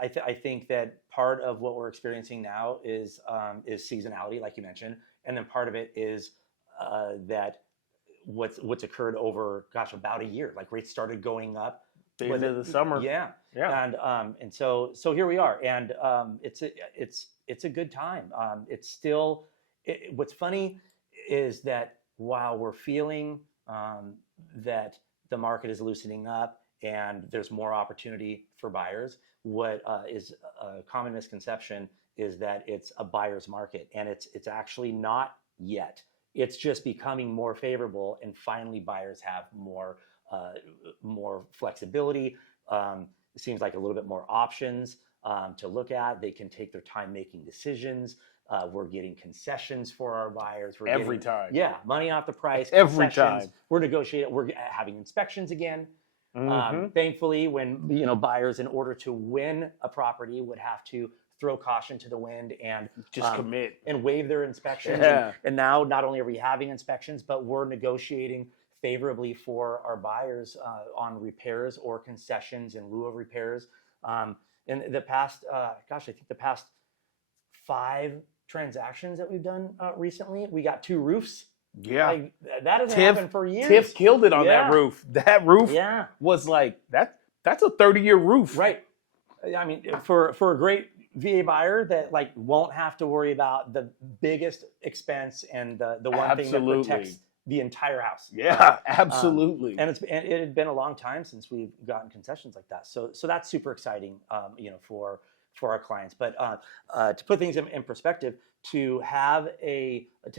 I think that part of what we're experiencing now is seasonality, like you mentioned, and then part of it is that what's occurred over, gosh, about a year. Like rates started going up. Was it the summer? Yeah, Yeah. And so here we are, and it's a good time. It's still. What's funny is that while we're feeling that the market is loosening up and there's more opportunity for buyers, what is a common misconception is that it's a buyer's market, and it's actually not yet. It's just becoming more favorable, and finally buyers have more flexibility. It seems like a little bit more options to look at. They can take their time making decisions. We're getting concessions for our buyers. Every time. Yeah, money off the price. Every time. We're negotiating. We're having inspections again. Mm-hmm. Thankfully, when buyers, in order to win a property, would have to throw caution to the wind and just commit and waive their inspections. Yeah. And now, not only are we having inspections, but we're negotiating favorably for our buyers on repairs or concessions in lieu of repairs. In the past, I think the past 5 transactions that we've done recently, we got 2 roofs. Yeah, like, that hasn't happened for years. Tiff killed it on that roof. That roof was like that's a 30-year roof. Right. I mean, for a great VA buyer that like won't have to worry about the biggest expense and the one thing that protects the entire house. Yeah, absolutely. And it had been a long time since we've gotten concessions like that. So that's super exciting, for our clients. But to put things in perspective, to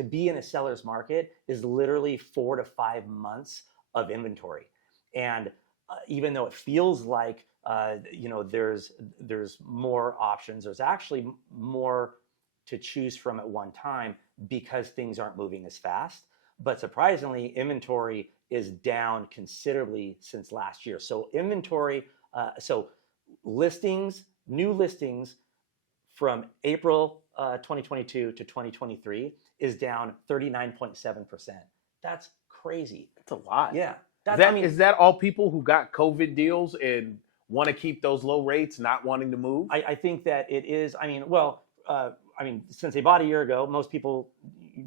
be in a seller's market is literally 4 to 5 months of inventory. And even though it feels like there's more options, there's actually more to choose from at one time because things aren't moving as fast. But surprisingly, inventory is down considerably since last year. So new listings from April 2022 to 2023 is down 39.7%. That's crazy. That's a lot. Yeah. Is that all people who got COVID deals and want to keep those low rates, not wanting to move? I think that it is. Since they bought a year ago, most people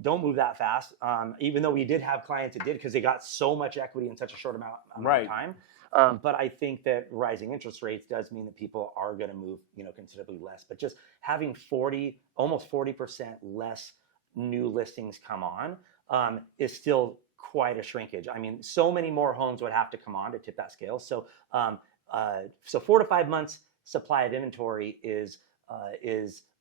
don't move that fast. Even though we did have clients that did, because they got so much equity in such a short amount of time. But I think that rising interest rates does mean that people are going to move, considerably less. But just having almost 40% less new listings come on is still quite a shrinkage. I mean, so many more homes would have to come on to tip that scale. So 4 to 5 months supply of inventory is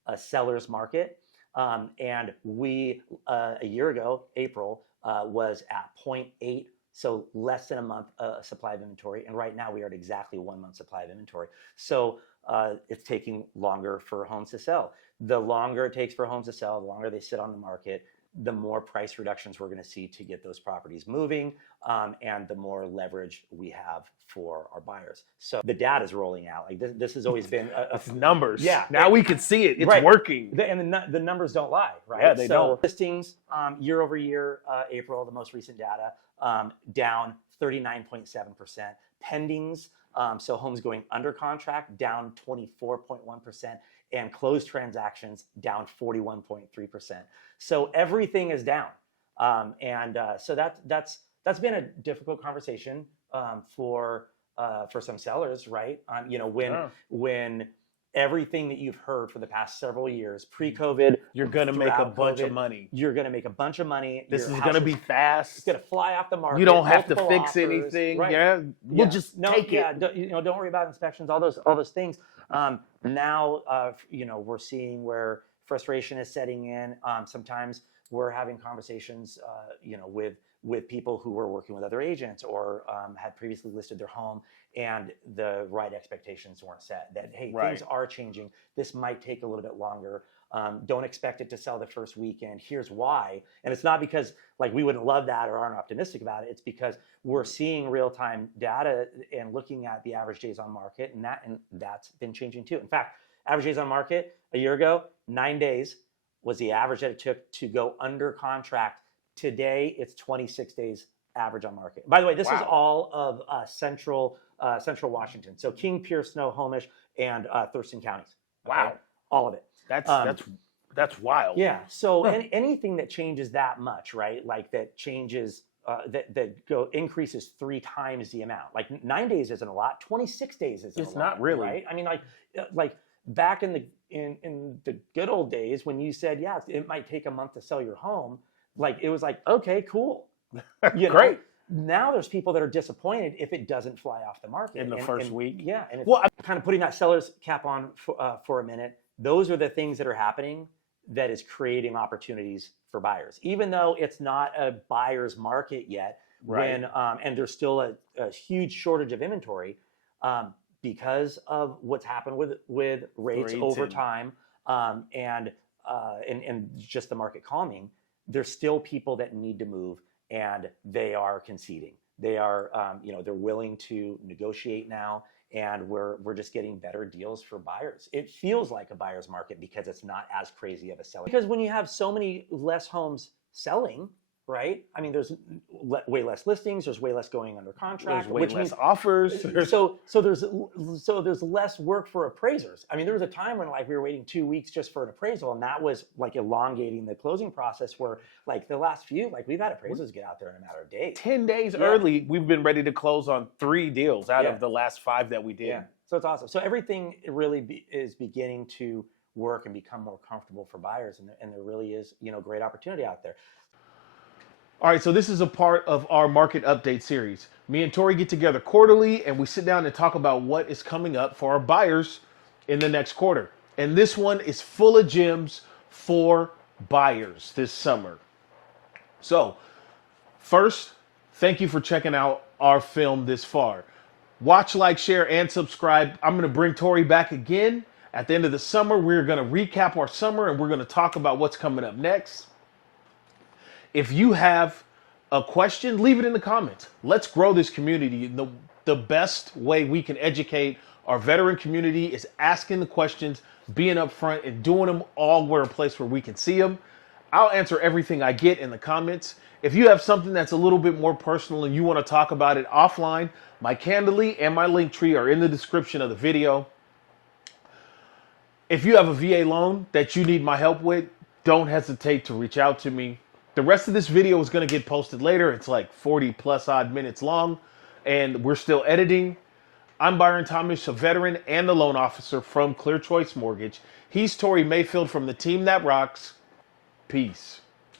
a seller's market. And we, a year ago, April, was at 0.8, so less than a month supply of inventory. And right now we are at exactly 1 month supply of inventory. So it's taking longer for homes to sell. The longer it takes for homes to sell, the longer they sit on the market, the more price reductions we're going to see to get those properties moving, and the more leverage we have for our buyers. So the data is rolling out. Like this has always been it's numbers. Yeah, now we can see it. It's working, and the numbers don't lie, right? Yeah, they don't. Listings year over year, April, the most recent data, down 39.7%. Pendings, so homes going under contract, down 24.1%. And closed transactions down 41.3%. So everything is down, so that's been a difficult conversation for some sellers, right? When everything that you've heard for the past several years, pre-COVID, you're gonna make a bunch of money. You're gonna make a bunch of money. This is gonna be fast. It's gonna fly off the market. You don't have to fix offers, anything. Right? Yeah, we'll just take it. Don't worry about inspections. All those things. Now, we're seeing where frustration is setting in. Sometimes we're having conversations, with people who were working with other agents or had previously listed their home, and the right expectations weren't set. That things are changing. This might take a little bit longer. Don't expect it to sell the first weekend. Here's why. And it's not because we wouldn't love that or aren't optimistic about it. It's because we're seeing real-time data and looking at the average days on market, and that's been changing too. In fact, average days on market a year ago, 9 days was the average that it took to go under contract. Today, it's 26 days average on market. By the way, this is Wow. all of Central Washington. So King, Peirce, Snohomish, and Thurston counties. Okay? Wow. All of it. That's wild. Yeah. So anything that changes that much, right? Like that changes that increases 3 times the amount. Like 9 days isn't a lot. 26 days isn't. It's a lot, not really. right? I mean, like back in the good old days when you said, yeah, it might take a month to sell your home. Like it was like, okay, cool. Great. Now there's people that are disappointed if it doesn't fly off the market in the first week. Yeah. And it's kind of putting that seller's cap on for a minute. Those are the things that are happening that is creating opportunities for buyers, even though it's not a buyer's market yet. Right. And there's still a huge shortage of inventory because of what's happened with rates over time and just the market calming. There's still people that need to move, and they are conceding. They are, they're willing to negotiate now, and we're just getting better deals for buyers. It feels like a buyer's market because it's not as crazy of a seller. Because when you have so many less homes selling, right? I mean, there's way less listings. There's way less going under contract. There's way less offers. So there's less work for appraisers. I mean, there was a time when like we were waiting 2 weeks just for an appraisal, and that was like elongating the closing process. Where like the last few, like we've had appraisers get out there in a matter of days. 10 days early, we've been ready to close on 3 deals out of the last 5 that we did. Yeah, so it's awesome. So everything really is beginning to work and become more comfortable for buyers, and there really is great opportunity out there. All right, so this is a part of our market update series. Me and Tory get together quarterly, and we sit down and talk about what is coming up for our buyers in the next quarter. And this one is full of gems for buyers this summer. So, first, thank you for checking out our film this far. Watch, like, share, and subscribe. I'm going to bring Tory back again. At the end of the summer, we're going to recap our summer, and we're going to talk about what's coming up next. If you have a question, leave it in the comments. Let's grow this community. The best way we can educate our veteran community is asking the questions, being upfront, and doing them all where a place where we can see them. I'll answer everything I get in the comments. If you have something that's a little bit more personal and you want to talk about it offline, my Candly and my Linktree are in the description of the video. If you have a VA loan that you need my help with, don't hesitate to reach out to me. The rest of this video is going to get posted later. It's like 40 plus odd minutes long, and we're still editing. I'm Byron Thomas, a veteran and a loan officer from Clear Choice Mortgage. He's Tory Mayfield from the team that rocks. Peace.